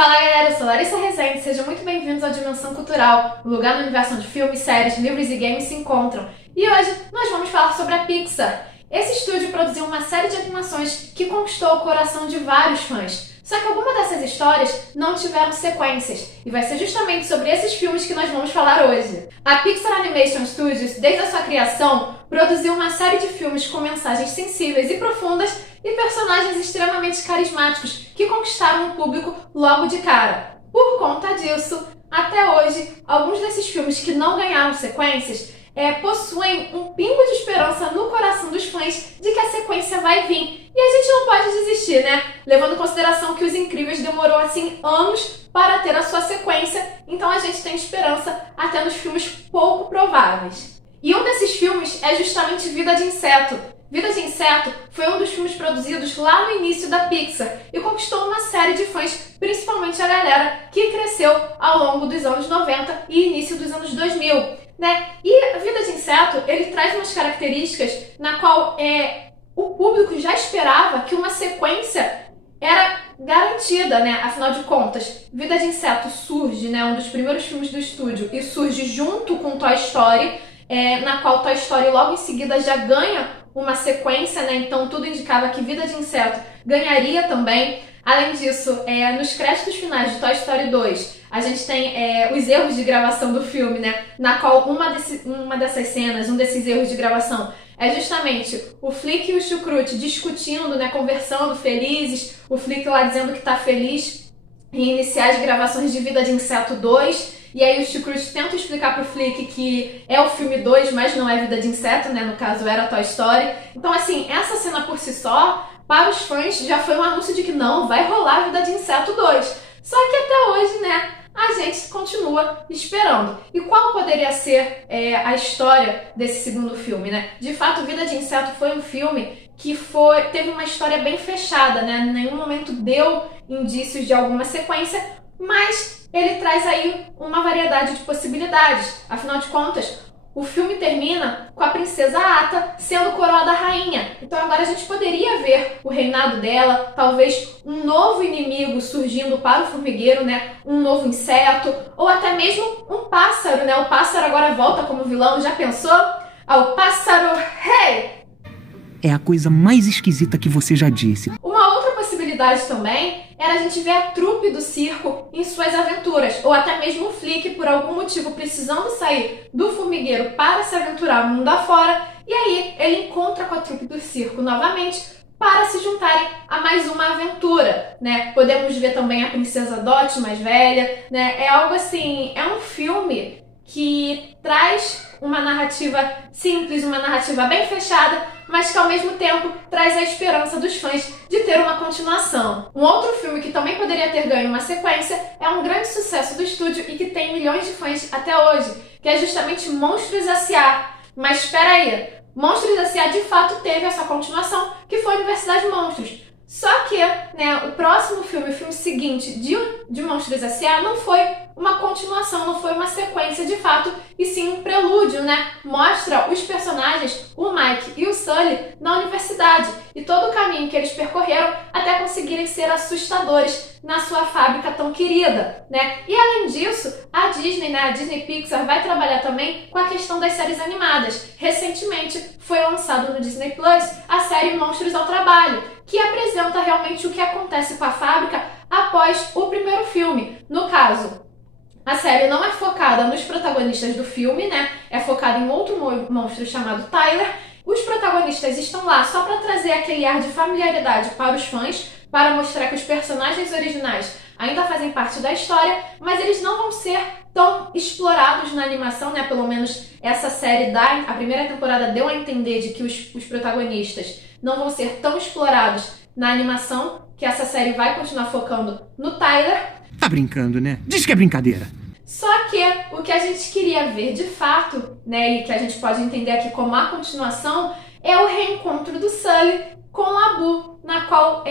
Fala galera, eu sou Larissa Rezende, sejam muito bem-vindos ao Dimensão Cultural, o lugar no universo onde filmes, séries, livros e games se encontram. E hoje nós vamos falar sobre a Pixar. Esse estúdio produziu uma série de animações que conquistou o coração de vários fãs. Só que algumas dessas histórias não tiveram sequências, e vai ser justamente sobre esses filmes que nós vamos falar hoje. A Pixar Animation Studios, desde a sua criação, produziu uma série de filmes com mensagens sensíveis e profundas e personagens extremamente carismáticos que conquistaram o público logo de cara. Por conta disso, até hoje, alguns desses filmes que não ganharam sequências possuem um pingo de esperança no coração dos fãs de que a sequência vai vir. E a gente não pode desistir, né? Levando em consideração que Os Incríveis demorou, assim, anos para ter a sua sequência, então a gente tem esperança até nos filmes pouco prováveis. E um desses filmes é justamente Vida de Inseto. Vida de Inseto foi um dos filmes produzidos lá no início da Pixar e conquistou uma série de fãs, principalmente a galera que cresceu ao longo dos anos 90 e início dos anos 2000, né? E a Vida de Inseto, ele traz umas características na qual o público já esperava que uma sequência era garantida, né? Afinal de contas, Vida de Inseto surge, né? Um dos primeiros filmes do estúdio e surge junto com Toy Story, na qual Toy Story logo em seguida já ganha uma sequência, né? Então tudo indicava que Vida de Inseto ganharia também. Além disso, nos créditos finais de Toy Story 2, a gente tem os erros de gravação do filme, né? Na qual uma dessas cenas, um desses erros de gravação, é justamente o Flick e o Chucrute discutindo, né? Conversando, felizes. O Flick lá dizendo que tá feliz em iniciar as gravações de Vida de Inseto 2. E aí o Chucrute tenta explicar pro Flick que é o filme 2, mas não é Vida de Inseto, né? No caso era Toy Story. Então assim, essa cena por si só, para os fãs, já foi um anúncio de que não, vai rolar Vida de Inseto 2. Só que até hoje, né, a gente continua esperando. E qual poderia ser a história desse segundo filme, né? De fato, Vida de Inseto foi um filme que teve uma história bem fechada, né? Em nenhum momento deu indícios de alguma sequência, mas ele traz aí uma variedade de possibilidades. Afinal de contas, o filme termina com a princesa Ata sendo coroada rainha. Então agora a gente poderia ver o reinado dela, talvez um novo inimigo surgindo para o formigueiro, né? Um novo inseto, ou até mesmo um pássaro, né? O pássaro agora volta como vilão, já pensou? Ao pássaro rei! É a coisa mais esquisita que você já disse. Uma outra possibilidade também era a gente ver a trupe do circo em suas aventuras, ou até mesmo o Flick, por algum motivo, precisando sair do formigueiro para se aventurar mundo afora, e aí ele encontra com a trupe do circo novamente para se juntarem a mais uma aventura, né? Podemos ver também a princesa Dot mais velha, né? É algo assim, é um filme que traz uma narrativa simples, uma narrativa bem fechada, mas que ao mesmo tempo traz a esperança dos fãs de ter uma continuação. Um outro filme que também poderia ter ganho uma sequência é um grande sucesso do estúdio e que tem milhões de fãs até hoje, que é justamente Monstros S.A. Mas espera aí, Monstros S.A. de fato teve essa continuação, que foi a Universidade Monstros. Só que, né, o próximo filme, o filme seguinte de Monstros S.A. não foi uma continuação, não foi uma sequência de fato, e sim um prelúdio, né? Mostra os personagens, o Mike e o Sully, na universidade e todo o caminho que eles percorreram até conseguirem ser assustadores na sua fábrica tão querida, né? E além disso, a Disney, né, a Disney Pixar vai trabalhar também com a questão das séries animadas. Recentemente foi lançado no Disney Plus a série Monstros ao Trabalho, que apresenta realmente o que acontece com a fábrica após o primeiro filme. No caso, a série não é focada nos protagonistas do filme, né? É focada em outro monstro chamado Tyler. Os protagonistas estão lá só para trazer aquele ar de familiaridade para os fãs, para mostrar que os personagens originais ainda fazem parte da história, mas eles não vão ser tão explorados na animação, né? Pelo menos essa série, a primeira temporada deu a entender de que os protagonistas não vão ser tão explorados na animação, que essa série vai continuar focando no Tyler. Tá brincando, né? Diz que é brincadeira. Só que o que a gente queria ver de fato, né, e que a gente pode entender aqui como a continuação, é o reencontro do Sully com a Boo, na qual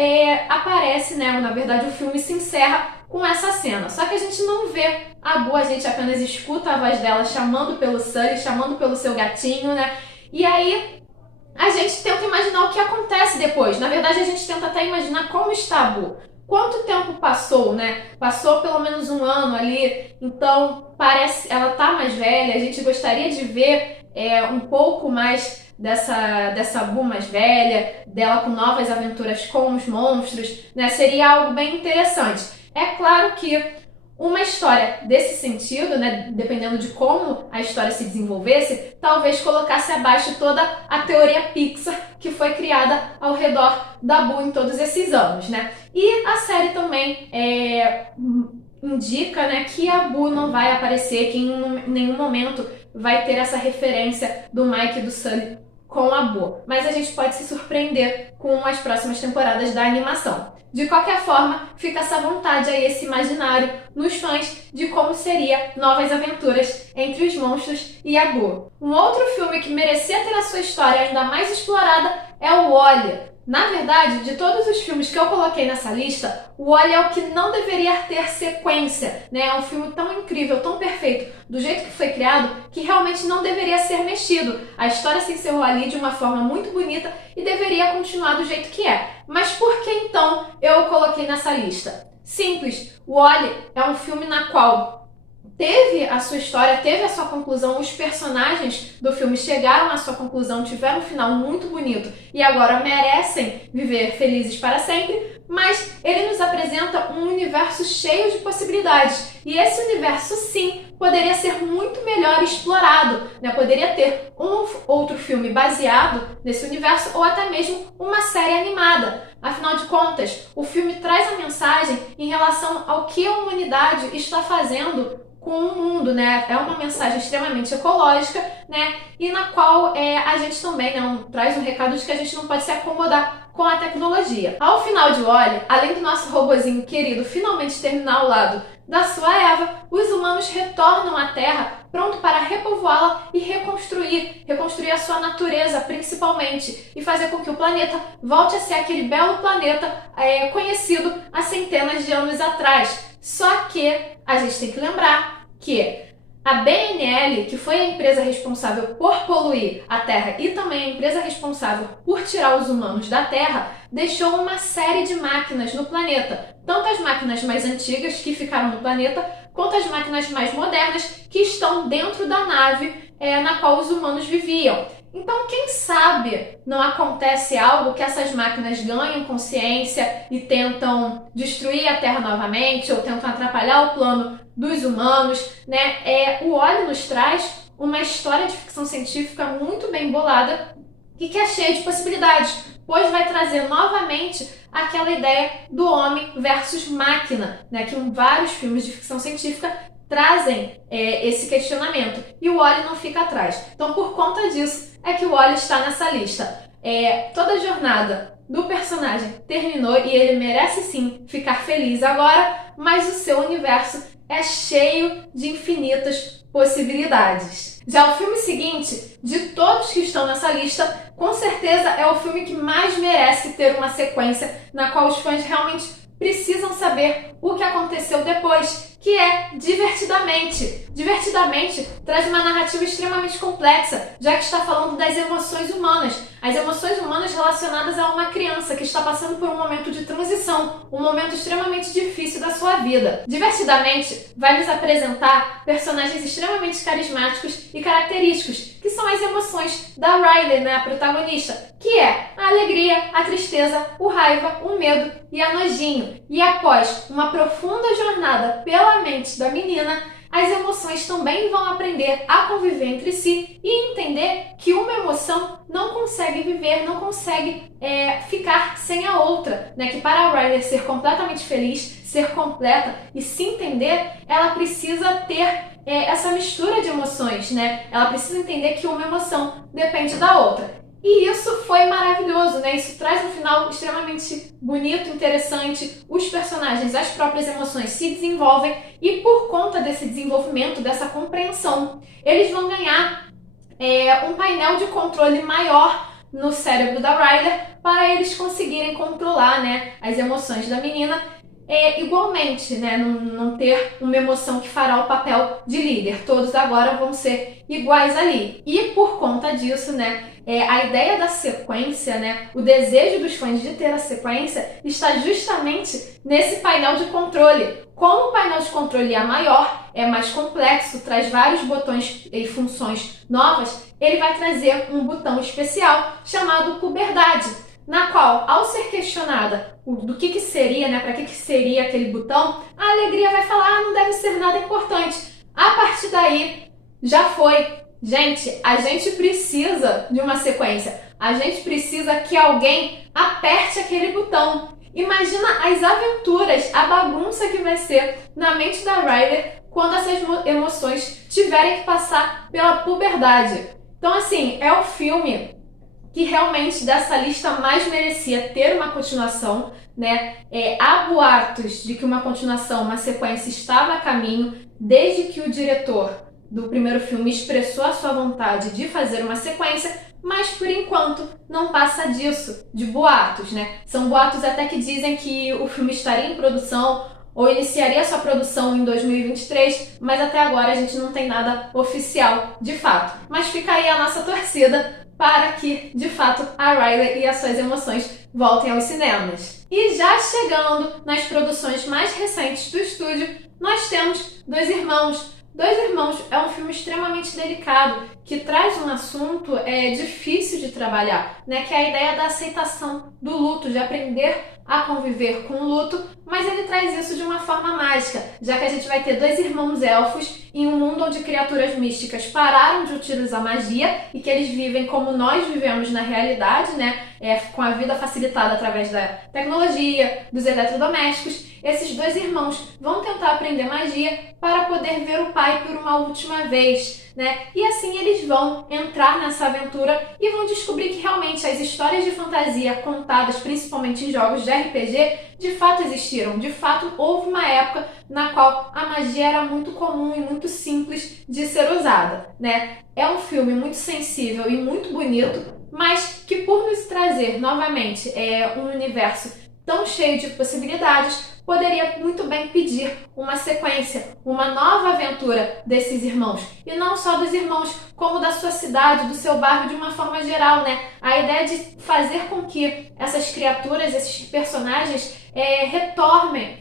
aparece, né, na verdade o filme se encerra com essa cena. Só que a gente não vê a Boo, a gente apenas escuta a voz dela chamando pelo Sully, chamando pelo seu gatinho, né, e aí a gente tenta imaginar o que acontece depois. Na verdade, a gente tenta até imaginar como está a Boo. quanto tempo passou, né? Passou pelo menos um ano ali, então parece, ela tá mais velha, a gente gostaria de ver um pouco mais dessa Boo mais velha, dela com novas aventuras com os monstros, né? Seria algo bem interessante. É claro que uma história desse sentido, né, dependendo de como a história se desenvolvesse, talvez colocasse abaixo toda a teoria Pixar que foi criada ao redor da Boo em todos esses anos, né? E a série também indica, né, que a Boo não vai aparecer, que em nenhum momento vai ter essa referência do Mike e do Sully com a Boo. Mas a gente pode se surpreender com as próximas temporadas da animação. De qualquer forma, fica essa vontade aí, esse imaginário nos fãs de como seria novas aventuras entre os monstros e a Boo. Um outro filme que merecia ter a sua história ainda mais explorada é o Wall-E. Na verdade, de todos os filmes que eu coloquei nessa lista, o Wall-E é o que não deveria ter sequência, né? É um filme tão incrível, tão perfeito, do jeito que foi criado, que realmente não deveria ser mexido. A história se encerrou ali de uma forma muito bonita e deveria continuar do jeito que é. Mas por que então eu o coloquei nessa lista? Simples, o Wall-E é um filme na qual teve a sua história, teve a sua conclusão, os personagens do filme chegaram à sua conclusão, tiveram um final muito bonito e agora merecem viver felizes para sempre, mas ele nos apresenta um universo cheio de possibilidades e esse universo sim poderia ser muito melhor explorado, né? Poderia ter um outro filme baseado nesse universo ou até mesmo uma série animada. Afinal de contas, o filme traz a mensagem em relação ao que a humanidade está fazendo com o mundo, né? É uma mensagem extremamente ecológica, né? E na qual a gente também, né, traz um recado de que a gente não pode se acomodar com a tecnologia. Ao final de Wall-E, além do nosso robozinho querido finalmente terminar ao lado da sua Eva, os humanos retornam à Terra pronto para repovoá-la e reconstruir a sua natureza principalmente, e fazer com que o planeta volte a ser aquele belo planeta conhecido há centenas de anos atrás. Só que a gente tem que lembrar que a BNL, que foi a empresa responsável por poluir a Terra e também a empresa responsável por tirar os humanos da Terra, deixou uma série de máquinas no planeta. Tanto as máquinas mais antigas que ficaram no planeta, quanto as máquinas mais modernas que estão dentro da nave na qual os humanos viviam. Então, quem sabe não acontece algo que essas máquinas ganham consciência e tentam destruir a Terra novamente ou tentam atrapalhar o plano dos humanos, né? O Wall-E nos traz uma história de ficção científica muito bem bolada e que é cheia de possibilidades, pois vai trazer novamente aquela ideia do homem versus máquina, né? Que em vários filmes de ficção científica trazem esse questionamento, e o Wall-E não fica atrás. Então, por conta disso, é que o Wall-E está nessa lista. Toda a jornada do personagem terminou e ele merece sim ficar feliz agora, mas o seu universo é cheio de infinitas possibilidades. Já o filme seguinte, de todos que estão nessa lista, com certeza é o filme que mais merece ter uma sequência na qual os fãs realmente precisam saber o que aconteceu depois, que é Divertidamente. Divertidamente traz uma narrativa extremamente complexa, já que está falando das emoções humanas. As emoções humanas relacionadas a uma criança que está passando por um momento de transição, um momento extremamente difícil da sua vida. Divertidamente vai nos apresentar personagens extremamente carismáticos e característicos, que são as emoções da Riley, né, a protagonista, que é a alegria, a tristeza, o raiva, o medo e a nojinho. E após uma profunda jornada pela mente da menina, as emoções também vão aprender a conviver entre si e entender que uma emoção não consegue viver, não consegue ficar sem a outra, né? Que para a Riley ser completamente feliz, ser completa e se entender, ela precisa ter essa mistura de emoções, né? Ela precisa entender que uma emoção depende da outra. E isso foi maravilhoso, né? Isso traz um final extremamente bonito, interessante. Os personagens, as próprias emoções se desenvolvem e por conta desse desenvolvimento, dessa compreensão, eles vão ganhar um painel de controle maior no cérebro da Riley para eles conseguirem controlar, né, as emoções da menina igualmente, né? Não ter uma emoção que fará o papel de líder. Todos agora vão ser iguais ali. E por conta disso, né? A ideia da sequência, né? O desejo dos fãs de ter a sequência está justamente nesse painel de controle. Como o painel de controle é maior, é mais complexo, traz vários botões e funções novas, ele vai trazer um botão especial chamado Puberdade, na qual, ao ser questionada do que seria, né, para que seria aquele botão, a Alegria vai falar, não deve ser nada importante. A partir daí, já foi. Gente, a gente precisa de uma sequência. A gente precisa que alguém aperte aquele botão. Imagina as aventuras, a bagunça que vai ser na mente da Ryder quando essas emoções tiverem que passar pela puberdade. Então, assim, é o filme que realmente dessa lista mais merecia ter uma continuação, né? Há boatos de que uma continuação, uma sequência estava a caminho, desde que o diretor do primeiro filme expressou a sua vontade de fazer uma sequência, mas por enquanto não passa disso, de boatos, né? São boatos até que dizem que o filme estaria em produção ou iniciaria sua produção em 2023, mas até agora a gente não tem nada oficial de fato. Mas fica aí a nossa torcida para que, de fato, a Riley e as suas emoções voltem aos cinemas. E já chegando nas produções mais recentes do estúdio, nós temos Dois Irmãos. Dois Irmãos é um filme extremamente delicado, que traz um assunto difícil de trabalhar, né? Que é a ideia da aceitação do luto, de aprender a conviver com o luto, mas ele traz isso de uma forma mágica, já que a gente vai ter dois irmãos elfos em um mundo onde criaturas místicas pararam de utilizar magia e que eles vivem como nós vivemos na realidade, né? Com a vida facilitada através da tecnologia, dos eletrodomésticos. Esses dois irmãos vão tentar aprender magia para poder ver o pai por uma última vez, né? E assim eles vão entrar nessa aventura e vão descobrir que realmente as histórias de fantasia contadas principalmente em jogos de RPG de fato existiram. De fato houve uma época na qual a magia era muito comum e muito simples de ser usada, né? É um filme muito sensível e muito bonito, mas que por nos trazer novamente um universo tão cheio de possibilidades, poderia muito bem pedir uma sequência, uma nova aventura desses irmãos. E não só dos irmãos, como da sua cidade, do seu bairro de uma forma geral, né? A ideia de fazer com que essas criaturas, esses personagens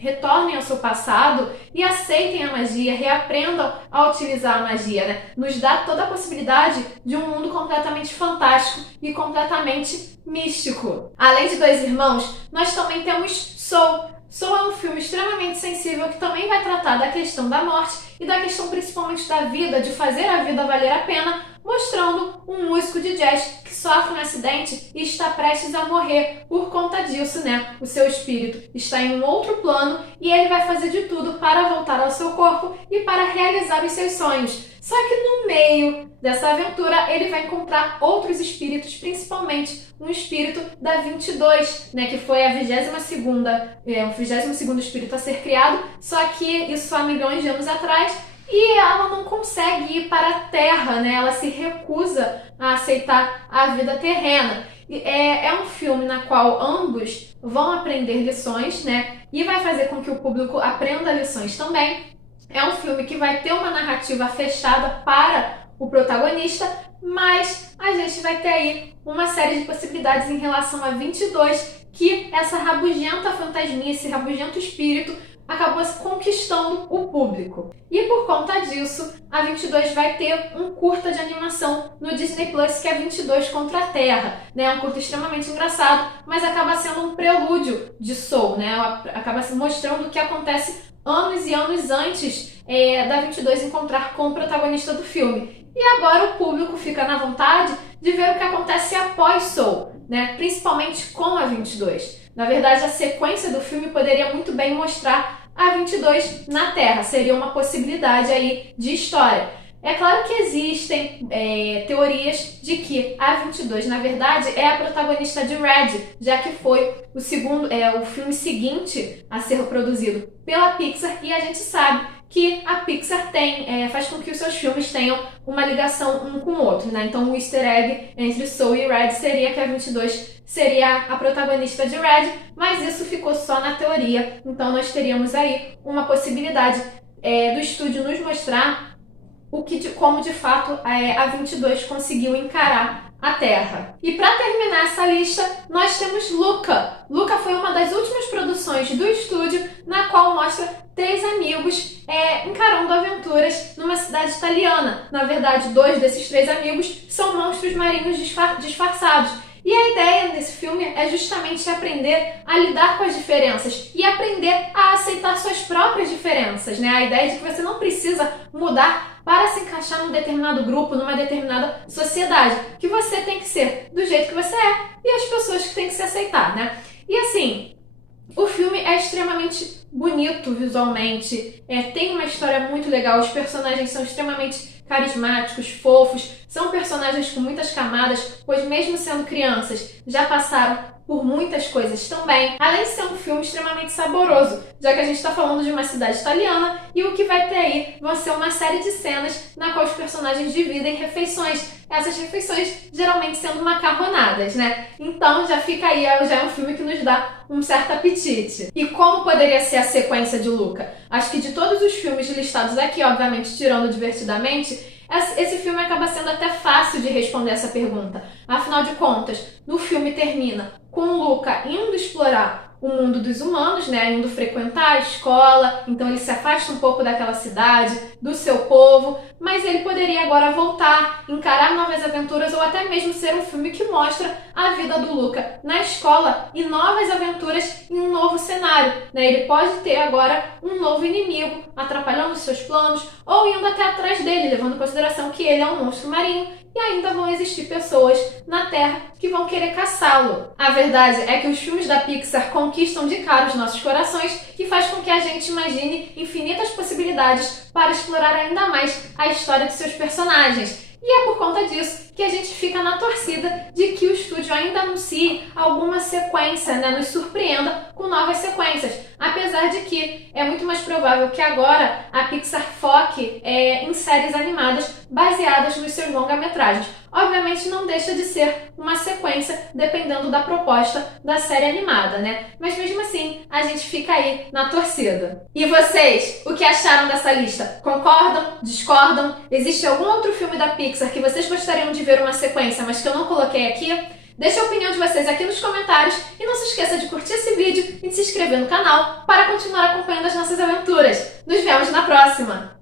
retornem ao seu passado e aceitem a magia, reaprendam a utilizar a magia, né? Nos dá toda a possibilidade de um mundo completamente fantástico e completamente místico. Além de Dois Irmãos, nós também temos Soul. Soul é um filme extremamente sensível que também vai tratar da questão da morte e da questão principalmente da vida, de fazer a vida valer a pena, mostrando um músico de jazz que sofre um acidente e está prestes a morrer por conta disso, né? O seu espírito está em um outro plano e ele vai fazer de tudo para voltar ao seu corpo e para realizar os seus sonhos. Só que no meio dessa aventura ele vai encontrar outros espíritos, principalmente um espírito da 22, né, que foi a 22º espírito a ser criado, só que isso há milhões de anos atrás, e ela não consegue ir para a Terra, né? Ela se recusa a aceitar a vida terrena. É um filme na qual ambos vão aprender lições, né? E vai fazer com que o público aprenda lições também. É um filme que vai ter uma narrativa fechada para o protagonista, mas a gente vai ter aí uma série de possibilidades em relação a 22, que essa rabugenta fantasminha, esse rabugento espírito, acabou conquistando o público. E por conta disso, a 22 vai ter um curta de animação no Disney Plus, que é 22 contra a Terra, né? É um curta extremamente engraçado, mas acaba sendo um prelúdio de Soul, né? Acaba se mostrando o que acontece anos e anos antes da 22 encontrar com o protagonista do filme. E agora o público fica na vontade de ver o que acontece após Soul, né? Principalmente com a 22. Na verdade, a sequência do filme poderia muito bem mostrar a 22 na Terra. Seria uma possibilidade aí de história. É claro que existem teorias de que a 22, na verdade, é a protagonista de Red, já que foi o filme seguinte a ser produzido pela Pixar, e a gente sabe que a Pixar tem, faz com que os seus filmes tenham uma ligação um com o outro, né? Então o easter egg entre Soul e Red seria que a 22 seria a protagonista de Red, mas isso ficou só na teoria, então nós teríamos aí uma possibilidade do estúdio nos mostrar como de fato a 22 conseguiu encarar a Terra. E para terminar essa lista, nós temos Luca. Luca foi uma das últimas produções do estúdio, na qual mostra 3 amigos encarando aventuras numa cidade italiana. Na verdade, 2 desses 3 amigos são monstros marinhos disfarçados. E a ideia desse filme é justamente aprender a lidar com as diferenças e aprender a aceitar suas próprias diferenças, né? A ideia de que você não precisa mudar para se encaixar num determinado grupo, numa determinada sociedade, que você tem que ser do jeito que você é e as pessoas que têm que se aceitar, né? E assim, o filme é extremamente bonito visualmente, tem uma história muito legal, os personagens são extremamente carismáticos, fofos, são personagens com muitas camadas, pois mesmo sendo crianças, já passaram por muitas coisas também, além de ser um filme extremamente saboroso, já que a gente está falando de uma cidade italiana e o que vai ter aí vai ser uma série de cenas na qual os personagens dividem refeições, essas refeições geralmente sendo macarronadas, né? Então já fica aí, já é um filme que nos dá um certo apetite. E como poderia ser a sequência de Luca? Acho que de todos os filmes listados aqui, obviamente tirando Divertidamente, esse filme acaba sendo até fácil de responder essa pergunta. Afinal de contas, no filme termina com o Luca indo explorar o mundo dos humanos, né? Indo frequentar a escola, então ele se afasta um pouco daquela cidade, do seu povo, mas ele poderia agora voltar, encarar novas aventuras ou até mesmo ser um filme que mostra a vida do Luca na escola e novas aventuras em um novo cenário, né? Ele pode ter agora um novo inimigo atrapalhando os seus planos ou indo até atrás dele, levando em consideração que ele é um monstro marinho e ainda vão existir pessoas na Terra que vão querer caçá-lo. A verdade é que os filmes da Pixar conquistam de cara os nossos corações e faz com que a gente imagine infinitas possibilidades para explorar ainda mais a história de seus personagens. E é por conta disso que a gente fica na torcida de que o estúdio ainda anuncie alguma sequência, né? Nos surpreenda com novas sequências. Apesar de que é muito mais provável que agora a Pixar foque em séries animadas baseadas nos seus longa-metragens. Obviamente não deixa de ser uma sequência dependendo da proposta da série animada, né? Mas mesmo assim, a gente fica aí na torcida. E vocês, o que acharam dessa lista? Concordam? Discordam? Existe algum outro filme da Pixar que vocês gostariam de ver uma sequência, mas que eu não coloquei aqui? Deixe a opinião de vocês aqui nos comentários e não se esqueça de curtir esse vídeo e de se inscrever no canal para continuar acompanhando as nossas aventuras. Nos vemos na próxima!